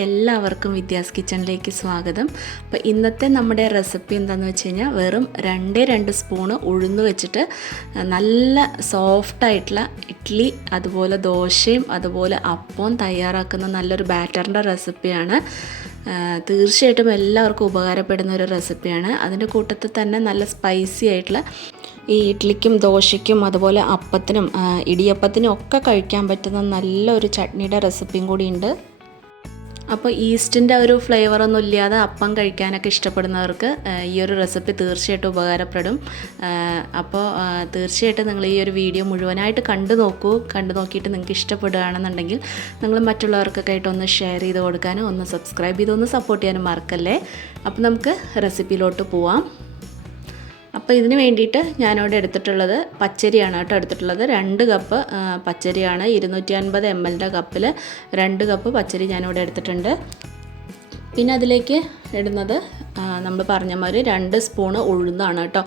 എല്ലാവർക്കും വിദ്യാസ് കിച്ചണിലേക്ക് സ്വാഗതം. അപ്പോൾ ഇന്നത്തെ നമ്മുടെ റെസിപ്പി എന്താണെന്ന് വെച്ച് കഴിഞ്ഞാൽ വെറും 2 സ്പൂണ് ഉഴുന്ന് വെച്ചിട്ട് നല്ല സോഫ്റ്റായിട്ടുള്ള ഇഡ്ഡലി അതുപോലെ ദോശയും അതുപോലെ അപ്പവും തയ്യാറാക്കുന്ന നല്ലൊരു ബാറ്ററിൻ്റെ റെസിപ്പിയാണ്. തീർച്ചയായിട്ടും എല്ലാവർക്കും ഉപകാരപ്പെടുന്ന ഒരു റെസിപ്പിയാണ്. അതിൻ്റെ കൂട്ടത്തിൽ തന്നെ നല്ല സ്പൈസി ആയിട്ടുള്ള ഈ ഇഡ്ഡലിക്കും ദോശയ്ക്കും അതുപോലെ അപ്പത്തിനും ഇടിയപ്പത്തിനും ഒക്കെ കഴിക്കാൻ പറ്റുന്ന നല്ലൊരു ചട്നിയുടെ റെസിപ്പിയും കൂടിയുണ്ട്. അപ്പോൾ ഈസ്റ്റിൻ്റെ ഒരു ഫ്ലേവറൊന്നും ഇല്ലാതെ അപ്പം കഴിക്കാനൊക്കെ ഇഷ്ടപ്പെടുന്നവർക്ക് ഈ ഒരു റെസിപ്പി തീർച്ചയായിട്ടും ഉപകാരപ്പെടും. അപ്പോൾ തീർച്ചയായിട്ടും നിങ്ങൾ ഈ ഒരു വീഡിയോ മുഴുവനായിട്ട് കണ്ടു നോക്കിയിട്ട് നിങ്ങൾക്ക് ഇഷ്ടപ്പെടുകയാണെന്നുണ്ടെങ്കിൽ നിങ്ങൾ മറ്റുള്ളവർക്കൊക്കെ ആയിട്ട് ഒന്ന് ഷെയർ ചെയ്ത് കൊടുക്കാനും ഒന്ന് സബ്സ്ക്രൈബ് ചെയ്തൊന്ന് സപ്പോർട്ട് ചെയ്യാനും മറക്കല്ലേ. അപ്പോൾ നമുക്ക് റെസിപ്പിയിലോട്ട് പോവാം. അപ്പോൾ ഇതിന് വേണ്ടിയിട്ട് ഞാനിവിടെ എടുത്തിട്ടുള്ളത് പച്ചരിയാണ് കേട്ടോ എടുത്തിട്ടുള്ളത്. 2 കപ്പ് പച്ചരിയാണ്. 250 ml കപ്പിൽ 2 കപ്പ് പച്ചരി ഞാനിവിടെ എടുത്തിട്ടുണ്ട്. പിന്നെ അതിലേക്ക് ഇടുന്നത് നമ്മൾ പറഞ്ഞ മാതിരി 2 സ്പൂണ് ഉഴുന്നാണ് കേട്ടോ.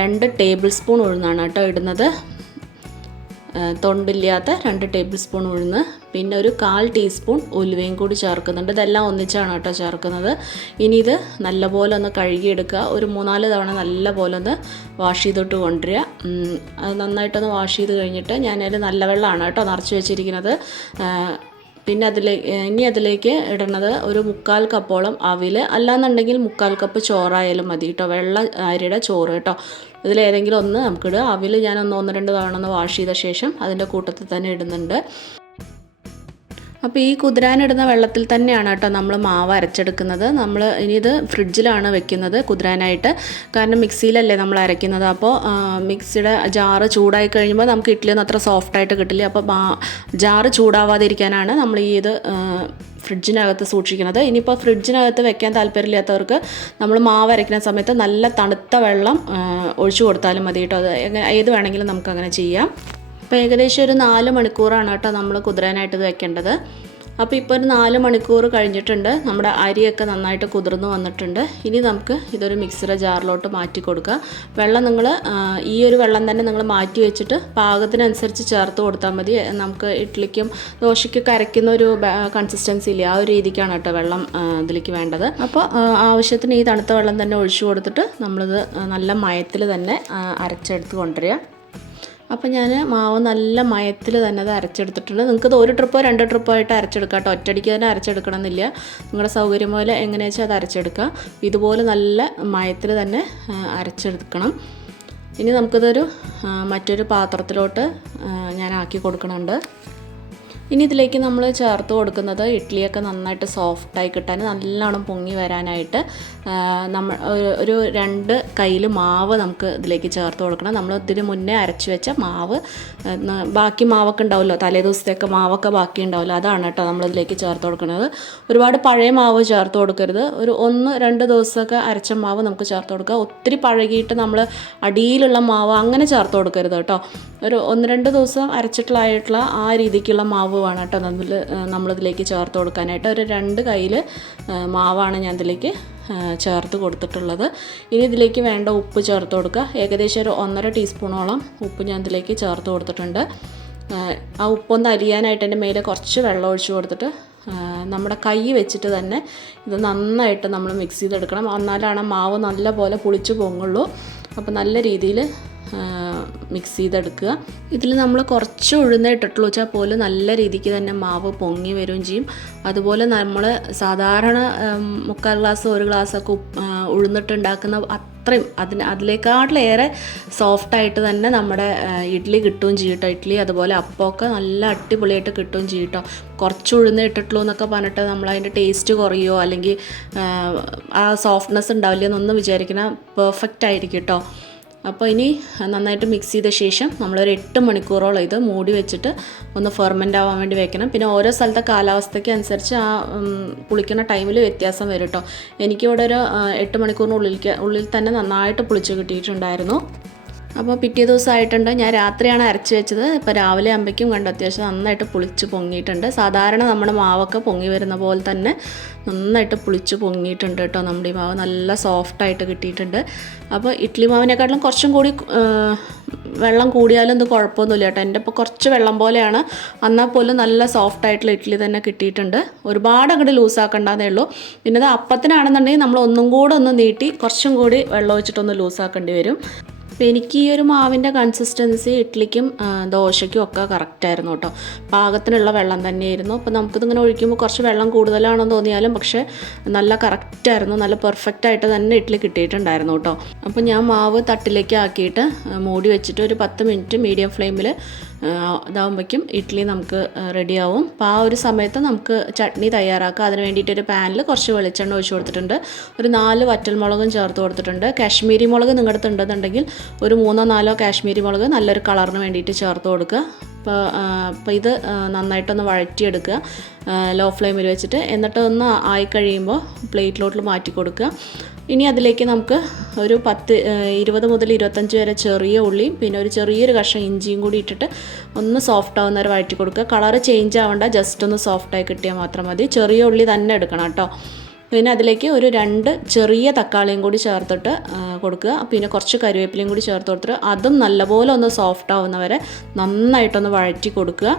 2 ടേബിൾ സ്പൂൺ ഉഴുന്നാണ് കേട്ടോ ഇടുന്നത്. തൊണ്ടില്ലാത്ത 2 ടേബിൾ സ്പൂൺ ഉഴുന്ന്, പിന്നെ ഒരു 1/4 ടീസ്പൂൺ ഉലുവയും കൂടി ചേർക്കുന്നുണ്ട്. ഇതെല്ലാം ഒന്നിച്ചാണ് കേട്ടോ ചേർക്കുന്നത്. ഇനി ഇത് നല്ലപോലെ ഒന്ന് കഴുകിയെടുക്കുക. ഒരു 3-4 തവണ നല്ലപോലെ ഒന്ന് വാഷ് ചെയ്തിട്ട് കൊണ്ടുവരിക. അത് നന്നായിട്ടൊന്ന് വാഷ് ചെയ്ത് കഴിഞ്ഞിട്ട് ഞാനതിൽ നല്ല വെള്ളമാണ് കേട്ടോ നിറച്ച് വെച്ചിരിക്കുന്നത്. പിന്നെ അതിലേക്ക് ഇടുന്നത് ഒരു 1/4 കപ്പോളം അവിൽ, അല്ലാന്നുണ്ടെങ്കിൽ 1/4 കപ്പ് ചോറായാലും മതി കേട്ടോ. വെള്ള അരിയുടെ ചോറ് കേട്ടോ. ഇതിലേതെങ്കിലും ഒന്ന് നമുക്കിടുക. അവിൽ ഞാൻ 1-2 തവണ ഒന്ന് വാഷ് ചെയ്ത ശേഷം അതിൻ്റെ കൂട്ടത്തിൽ തന്നെ ഇടുന്നുണ്ട്. അപ്പോൾ ഈ കുതിരാനിടുന്ന വെള്ളത്തിൽ തന്നെയാണ് കേട്ടോ നമ്മൾ മാവ് അരച്ചെടുക്കുന്നത്. നമ്മൾ ഇനി ഇത് ഫ്രിഡ്ജിലാണ് വെക്കുന്നത് കുതിരാനായിട്ട്. കാരണം മിക്സിയിലല്ലേ നമ്മൾ അരയ്ക്കുന്നത്. അപ്പോൾ മിക്സിയുടെ ജാറ് ചൂടായി കഴിയുമ്പോൾ നമുക്ക് ഇഡ്ഡലിയൊന്നും അത്ര സോഫ്റ്റായിട്ട് കിട്ടില്ല. അപ്പോൾ ജാറ് ചൂടാവാതിരിക്കാനാണ് നമ്മൾ ഈ ഇത് ഫ്രിഡ്ജിനകത്ത് സൂക്ഷിക്കുന്നത്. ഇനിയിപ്പോൾ ഫ്രിഡ്ജിനകത്ത് വെക്കാൻ താല്പര്യമില്ലാത്തവർക്ക് നമ്മൾ മാവ് അരയ്ക്കുന്ന സമയത്ത് നല്ല തണുത്ത വെള്ളം ഒഴിച്ചു കൊടുത്താലും മതി കേട്ടോ. അത് ഏത് വേണമെങ്കിലും നമുക്കങ്ങനെ ചെയ്യാം. അപ്പോൾ ഏകദേശം ഒരു 4 മണിക്കൂറാണ് കേട്ടോ നമ്മൾ കുതിരാനായിട്ട് ഇത് വെക്കേണ്ടത്. അപ്പോൾ ഇപ്പോൾ ഒരു 4 മണിക്കൂർ കഴിഞ്ഞിട്ടുണ്ട്. നമ്മുടെ അരിയൊക്കെ നന്നായിട്ട് കുതിർന്ന് വന്നിട്ടുണ്ട്. ഇനി നമുക്ക് ഇതൊരു മിക്സിയുടെ ജാറിലോട്ട് മാറ്റി കൊടുക്കുക. വെള്ളം നിങ്ങൾ ഈ ഒരു വെള്ളം തന്നെ നിങ്ങൾ മാറ്റി വെച്ചിട്ട് പാകത്തിനനുസരിച്ച് ചേർത്ത് കൊടുത്താൽ മതി. നമുക്ക് ഇഡ്ഡലിക്കും ദോശയ്ക്കൊക്കെ അരയ്ക്കുന്ന ഒരു കൺസിസ്റ്റൻസി ഇല്ല, ആ ഒരു രീതിക്കാണ് കേട്ടോ വെള്ളം ഇതിലേക്ക് വേണ്ടത്. അപ്പോൾ ആവശ്യത്തിന് ഈ തണുത്ത വെള്ളം തന്നെ ഒഴിച്ചു കൊടുത്തിട്ട് നമ്മളിത് നല്ല മയത്തിൽ തന്നെ അരച്ചെടുത്ത് കൊണ്ടുവരിക. അപ്പോൾ ഞാൻ മാവ് നല്ല മയത്തിൽ തന്നെ അത് അരച്ചെടുത്തിട്ടുണ്ട്. നിങ്ങൾക്കത് 1 ട്രിപ്പോ 2 ട്രിപ്പോ ആയിട്ട് അരച്ചെടുക്കാം കേട്ടോ. ഒറ്റയടിക്ക് തന്നെ അരച്ചെടുക്കണം എന്നില്ല. നിങ്ങളുടെ സൗകര്യം പോലെ എങ്ങനെയാ വെച്ചാൽ അത് അരച്ചെടുക്കുക. ഇതുപോലെ നല്ല മയത്തിൽ തന്നെ അരച്ചെടുക്കണം. ഇനി നമുക്കിതൊരു മറ്റൊരു പാത്രത്തിലോട്ട് ഞാൻ ആക്കി കൊടുക്കണുണ്ട്. ഇനി ഇതിലേക്ക് നമ്മൾ ചേർത്ത് കൊടുക്കുന്നത് ഇഡ്ഡലിയൊക്കെ നന്നായിട്ട് സോഫ്റ്റായി കിട്ടാൻ, നല്ലോണം പൊങ്ങി വരാനായിട്ട് നമ്മൾ ഒരു 2 കയ്യിൽ മാവ് നമുക്ക് ഇതിലേക്ക് ചേർത്ത് കൊടുക്കണം. നമ്മൾ ഇതിന് മുന്നേ അരച്ച് വെച്ച മാവ്, ബാക്കി മാവൊക്കെ ഉണ്ടാവുമല്ലോ, തലേ ദിവസത്തേക്ക് മാവൊക്കെ ബാക്കി ഉണ്ടാവുമല്ലോ, അതാണ് കേട്ടോ നമ്മളിതിലേക്ക് ചേർത്ത് കൊടുക്കുന്നത്. ഒരുപാട് പഴയ മാവ് ചേർത്ത് കൊടുക്കരുത്. ഒരു 1-2 ദിവസമൊക്കെ അരച്ച മാവ് നമുക്ക് ചേർത്ത് കൊടുക്കുക. ഒത്തിരി പഴകിയിട്ട് നമ്മൾ അടിയിലുള്ള മാവ് അങ്ങനെ ചേർത്ത് കൊടുക്കരുത് കേട്ടോ. ഒരു 1-2 ദിവസം അരച്ചിട്ടുള്ള ആ രീതിക്കുള്ള മാവ് വേണം കേട്ടോ നമ്മളിതിലേക്ക് ചേർത്ത് കൊടുക്കാനായിട്ട്. ഒരു 2 കയ്യിൽ മാവാണ് ഞാൻ ഇതിലേക്ക് ചേർത്ത് കൊടുത്തിട്ടുള്ളത്. ഇനി ഇതിലേക്ക് വേണ്ട ഉപ്പ് ചേർത്ത് കൊടുക്കുക. ഏകദേശം ഒരു 1.5 ടീസ്പൂണോളം ഉപ്പ് ഞാൻ ഇതിലേക്ക് ചേർത്ത് കൊടുത്തിട്ടുണ്ട്. ആ ഉപ്പൊന്ന് അരിയാനായിട്ട് എൻ്റെ മേലെ കുറച്ച് വെള്ളം ഒഴിച്ച് കൊടുത്തിട്ട് നമ്മുടെ കൈ വെച്ചിട്ട് തന്നെ ഇത് നന്നായിട്ട് നമ്മൾ മിക്സ് ചെയ്തെടുക്കണം. എന്നാലാണ് മാവ് നല്ലപോലെ പുളിച്ച് പൊങ്ങുള്ളൂ. അപ്പോൾ നല്ല രീതിയിൽ മിക്സ് ചെയ്തെടുക്കുക. ഇതിൽ നമ്മൾ കുറച്ച് ഉഴുന്നേ ഇട്ടിട്ടുള്ളൂ വെച്ചാൽ പോലും നല്ല രീതിക്ക് തന്നെ മാവ് പൊങ്ങി വരികയും ചെയ്യും. അതുപോലെ നമ്മൾ സാധാരണ 1/4 ഗ്ലാസ് 1 ഗ്ലാസ്സൊക്കെ ഉഴുന്നിട്ടുണ്ടാക്കുന്ന അത്രയും അതിലേക്കാട്ടിലേറെ സോഫ്റ്റായിട്ട് തന്നെ നമ്മുടെ ഇഡ്ഡലി കിട്ടുകയും ചെയ്യും കേട്ടോ. ഇഡ്ഡലി അതുപോലെ അപ്പമൊക്കെ നല്ല അടിപൊളിയായിട്ട് കിട്ടുകയും ചെയ്യും കേട്ടോ. കുറച്ച് ഉഴുന്നേ ഇട്ടിട്ടുള്ളൂ എന്നൊക്കെ പറഞ്ഞിട്ട് നമ്മളതിൻ്റെ ടേസ്റ്റ് കുറയോ അല്ലെങ്കിൽ ആ സോഫ്റ്റ്നെസ് ഉണ്ടാവില്ല എന്നൊന്നും വിചാരിക്കണം. പെർഫെക്റ്റ് ആയിരിക്കും കേട്ടോ. അപ്പോൾ ഇനി നന്നായിട്ട് മിക്സ് ചെയ്ത ശേഷം നമ്മളൊരു 8 മണിക്കൂറോളം ഇത് മൂടി വെച്ചിട്ട് ഒന്ന് ഫെർമെൻ്റ് ആവാൻ വേണ്ടി വെക്കണം. പിന്നെ ഓരോ സ്ഥലത്തെ കാലാവസ്ഥയ്ക്ക് അനുസരിച്ച് ആ പുളിക്കുന്ന ടൈമിൽ വ്യത്യാസം വരും കേട്ടോ. എനിക്കിവിടെ ഒരു 8 മണിക്കൂറിനുള്ളിൽ തന്നെ നന്നായിട്ട് പുളിച്ച് കിട്ടിയിട്ടുണ്ടായിരുന്നു. അപ്പോൾ പിറ്റേ ദിവസമായിട്ടുണ്ട്. ഞാൻ രാത്രിയാണ് അരച്ച് വെച്ചത്. ഇപ്പോൾ രാവിലെ ആകുമ്പോഴേക്കും കണ്ടു അത്യാവശ്യം നന്നായിട്ട് പുളിച്ച് പൊങ്ങിയിട്ടുണ്ട്. സാധാരണ നമ്മുടെ മാവൊക്കെ പൊങ്ങി വരുന്ന പോലെ തന്നെ നന്നായിട്ട് പുളിച്ച് പൊങ്ങിയിട്ടുണ്ട് കേട്ടോ. നമ്മുടെ ഈ മാവ് നല്ല സോഫ്റ്റായിട്ട് കിട്ടിയിട്ടുണ്ട്. അപ്പോൾ ഇഡ്ഡലി മാവിനെക്കാട്ടിലും കുറച്ചും കൂടി വെള്ളം കൂടിയാലും ഇത് കുഴപ്പമൊന്നുമില്ല കേട്ടോ. എൻ്റെ ഇപ്പോൾ കുറച്ച് വെള്ളം പോലെയാണ്, എന്നാൽ പോലും നല്ല സോഫ്റ്റായിട്ടുള്ള ഇഡ്ഡലി തന്നെ കിട്ടിയിട്ടുണ്ട്. ഒരുപാട് അങ്ങോട്ട് ലൂസാക്കണ്ടെന്നേ ഉള്ളൂ. പിന്നെ ഇത് അപ്പത്തിനാണെന്നുണ്ടെങ്കിൽ നമ്മൾ ഒന്നും കൂടെ ഒന്ന് നീട്ടി കുറച്ചും കൂടി വെള്ളം ഒഴിച്ചിട്ടൊന്ന് ലൂസാക്കേണ്ടി വരും. അപ്പോൾ എനിക്ക് ഈ ഒരു മാവിൻ്റെ കൺസിസ്റ്റൻസി ഇഡ്ഡലിക്കും ദോശയ്ക്കും ഒക്കെ കറക്റ്റായിരുന്നു കേട്ടോ. പാകത്തിനുള്ള വെള്ളം തന്നെയായിരുന്നു. അപ്പോൾ നമുക്കിതിങ്ങനെ ഒഴിക്കുമ്പോൾ കുറച്ച് വെള്ളം കൂടുതലാണെന്ന് തോന്നിയാലും പക്ഷേ നല്ല കറക്റ്റായിരുന്നു, നല്ല പെർഫെക്റ്റായിട്ട് തന്നെ ഇഡ്ഡലി കിട്ടിയിട്ടുണ്ടായിരുന്നു കേട്ടോ. അപ്പോൾ ഞാൻ മാവ് തട്ടിലേക്ക് ആക്കിയിട്ട് മൂടി വെച്ചിട്ട് ഒരു 10 മിനിറ്റ് മീഡിയം ഫ്ലെയിമിൽ ഇതാകുമ്പോഴേക്കും ഇഡ്ഡലി നമുക്ക് റെഡിയാവും. അപ്പോൾ ആ ഒരു സമയത്ത് നമുക്ക് ചട്നി തയ്യാറാക്കുക. അതിന് വേണ്ടിയിട്ടൊരു പാനിൽ കുറച്ച് വെളിച്ചെണ്ണ ഒഴിച്ച് കൊടുത്തിട്ടുണ്ട്. ഒരു 4 വറ്റൽമുളകും ചേർത്ത് കൊടുത്തിട്ടുണ്ട്. കാശ്മീരി മുളക് നിങ്ങളുടെ അടുത്ത് ഉണ്ടെന്നുണ്ടെങ്കിൽ ഒരു 3-4 കാശ്മീരി മുളക് നല്ലൊരു കളറിന് വേണ്ടിയിട്ട് ചേർത്ത് കൊടുക്കുക. അപ്പോൾ ഇത് നന്നായിട്ടൊന്ന് വഴറ്റിയെടുക്കുക ലോ ഫ്ലെയിമിൽ വെച്ചിട്ട്. എന്നിട്ട് ഒന്ന് ആയി കഴിയുമ്പോൾ പ്ലേറ്റിലോട്ട് മാറ്റി കൊടുക്കുക. ഇനി അതിലേക്ക് നമുക്ക് ഒരു 20 മുതൽ 25 വരെ ചെറിയ ഉള്ളിയും പിന്നെ ഒരു ചെറിയൊരു കഷ്ണം ഇഞ്ചിയും കൂടി ഇട്ടിട്ട് ഒന്ന് സോഫ്റ്റ് ആവുന്നവരെ വഴറ്റി കൊടുക്കുക. കളറ് ചേഞ്ച് ആവേണ്ട, ജസ്റ്റ് ഒന്ന് സോഫ്റ്റായി കിട്ടിയാൽ മാത്രം മതി. ചെറിയ ഉള്ളി തന്നെ എടുക്കണം കേട്ടോ. പിന്നെ അതിലേക്ക് ഒരു 2 ചെറിയ തക്കാളിയും കൂടി ചേർത്തിട്ട് കൊടുക്കുക. പിന്നെ കുറച്ച് കറിവേപ്പിലയും കൂടി ചേർത്ത് കൊടുത്തിട്ട് അതും നല്ലപോലെ ഒന്ന് സോഫ്റ്റ് ആവുന്നവരെ നന്നായിട്ടൊന്ന് വഴറ്റി കൊടുക്കുക.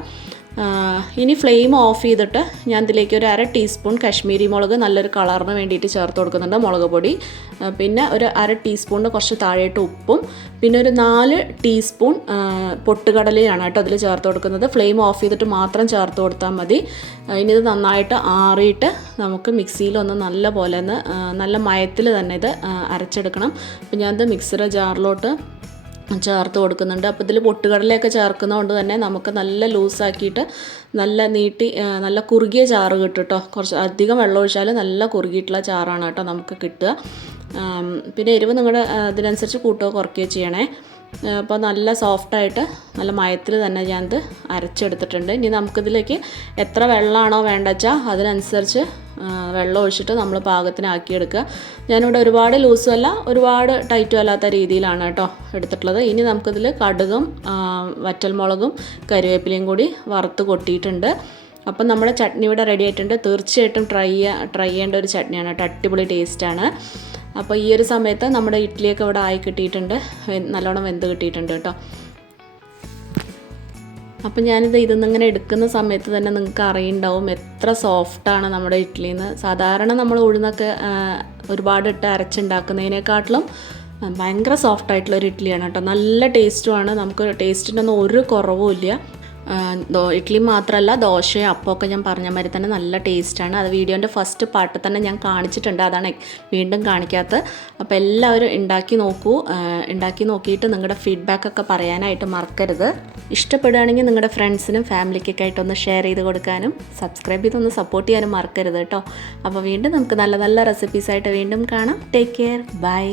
ഇനി ഫ്ലെയിം ഓഫ് ചെയ്തിട്ട് ഞാൻ ഇതിലേക്ക് ഒരു 1/2 ടീസ്പൂൺ കാശ്മീരി മുളക് നല്ലൊരു കളറിന് വേണ്ടിയിട്ട് ചേർത്ത് കൊടുക്കുന്നുണ്ട്, മുളക് പൊടി. പിന്നെ ഒരു 1/2 ടീസ്പൂണിൻ്റെ കുറച്ച് താഴെയിട്ട് ഉപ്പും പിന്നെ ഒരു 4 ടീസ്പൂൺ പൊട്ടുകടലയാണ് കേട്ടോ അതിൽ ചേർത്ത് കൊടുക്കുന്നത്. ഫ്ലെയിം ഓഫ് ചെയ്തിട്ട് മാത്രം ചേർത്ത് കൊടുത്താൽ മതി. ഇനി ഇത് നന്നായിട്ട് ആറിയിട്ട് നമുക്ക് മിക്സിയിലൊന്ന് നല്ല പോലെ ഒന്ന് നല്ല മയത്തിൽ തന്നെ ഇത് അരച്ചെടുക്കണം. അപ്പോൾ ഞാനിത് മിക്സിയുടെ ജാറിലോട്ട് ചേർത്ത് കൊടുക്കുന്നുണ്ട്. അപ്പോൾ ഇതിൽ പൊട്ടുകടലയൊക്കെ ചേർക്കുന്നതുകൊണ്ട് തന്നെ നമുക്ക് നല്ല ലൂസാക്കിയിട്ട് നല്ല നീട്ടി നല്ല കുറുകിയ ചാറ് കിട്ടും കേട്ടോ. കുറച്ച് അധികം വെള്ളം ഒഴിച്ചാൽ നല്ല കുറുകിയിട്ടുള്ള ചാറാണ് കേട്ടോ നമുക്ക് കിട്ടുക. പിന്നെ എരിവ് നിങ്ങളുടെ ഇതിനനുസരിച്ച് കൂട്ടുകയോ കുറയ്ക്കുകയോ ചെയ്യണേ. അപ്പോൾ നല്ല സോഫ്റ്റായിട്ട് നല്ല മയത്തിൽ തന്നെ ഞാനിത് അരച്ചെടുത്തിട്ടുണ്ട്. ഇനി നമുക്കിതിലേക്ക് എത്ര വെള്ളമാണോ വേണ്ടത് വെച്ചാൽ അതിനനുസരിച്ച് വെള്ളം ഒഴിച്ചിട്ട് നമ്മൾ പാകത്തിനാക്കിയെടുക്കുക. ഞാനിവിടെ ഒരുപാട് ലൂസും അല്ല ഒരുപാട് ടൈറ്റും അല്ലാത്ത രീതിയിലാണ് കേട്ടോ എടുത്തിട്ടുള്ളത്. ഇനി നമുക്കിതിൽ കടുകും വറ്റൽമുളകും കരിവേപ്പിലയും കൂടി വറുത്ത് കൊട്ടിയിട്ടുണ്ട്. അപ്പം നമ്മുടെ ചട്നി ഇവിടെ റെഡി ആയിട്ടുണ്ട്. തീർച്ചയായിട്ടും ട്രൈ ചെയ്യേണ്ട ഒരു ചട്നിയാണ് കേട്ടോ, അടിപൊളി ടേസ്റ്റാണ്. അപ്പോൾ ഈ ഒരു സമയത്ത് നമ്മുടെ ഇഡ്ഡലിയൊക്കെ ഇവിടെ ആയി കിട്ടിയിട്ടുണ്ട്, നല്ലോണം വെന്ത് കിട്ടിയിട്ടുണ്ട് കേട്ടോ. അപ്പോൾ ഞാനിത് ഇങ്ങനെ എടുക്കുന്ന സമയത്ത് തന്നെ നിങ്ങൾക്ക് അറിയുണ്ടാവും എത്ര സോഫ്റ്റാണ് നമ്മുടെ ഇഡ്ഡലിന്ന്. സാധാരണ നമ്മൾ ഉഴുന്നൊക്കെ ഒരുപാട് ഇട്ട് അരച്ചുണ്ടാക്കുന്നതിനേക്കാട്ടിലും ഭയങ്കര സോഫ്റ്റായിട്ടുള്ളൊരു ഇഡ്ഡലിയാണ് കേട്ടോ. നല്ല ടേസ്റ്റുമാണ്, നമുക്ക് ടേസ്റ്റിനൊന്നും ഒരു കുറവും ഇല്ല. ഇഡ്ഡലി മാത്രമല്ല ദോശയും അപ്പമൊക്കെ ഞാൻ പറഞ്ഞ മാതിരി തന്നെ നല്ല ടേസ്റ്റാണ്. അത് വീഡിയോൻ്റെ ഫസ്റ്റ് പാർട്ട് തന്നെ ഞാൻ കാണിച്ചിട്ടുണ്ട്, അതാണ് വീണ്ടും കാണിക്കാത്തത്. അപ്പോൾ എല്ലാവരും ഉണ്ടാക്കി നോക്കൂ. ഉണ്ടാക്കി നോക്കിയിട്ട് നിങ്ങളുടെ ഫീഡ്ബാക്കൊക്കെ പറയാനായിട്ട് മറക്കരുത്. ഇഷ്ടപ്പെടുകയാണെങ്കിൽ നിങ്ങളുടെ ഫ്രണ്ട്സിനും ഫാമിലിക്കൊക്കെ ആയിട്ടൊന്ന് ഷെയർ ചെയ്ത് കൊടുക്കാനും സബ്സ്ക്രൈബ് ചെയ്തൊന്ന് സപ്പോർട്ട് ചെയ്യാനും മറക്കരുത് കേട്ടോ. അപ്പോൾ വീണ്ടും നമുക്ക് നല്ല നല്ല റെസിപ്പീസായിട്ട് വീണ്ടും കാണാം. Take care, by.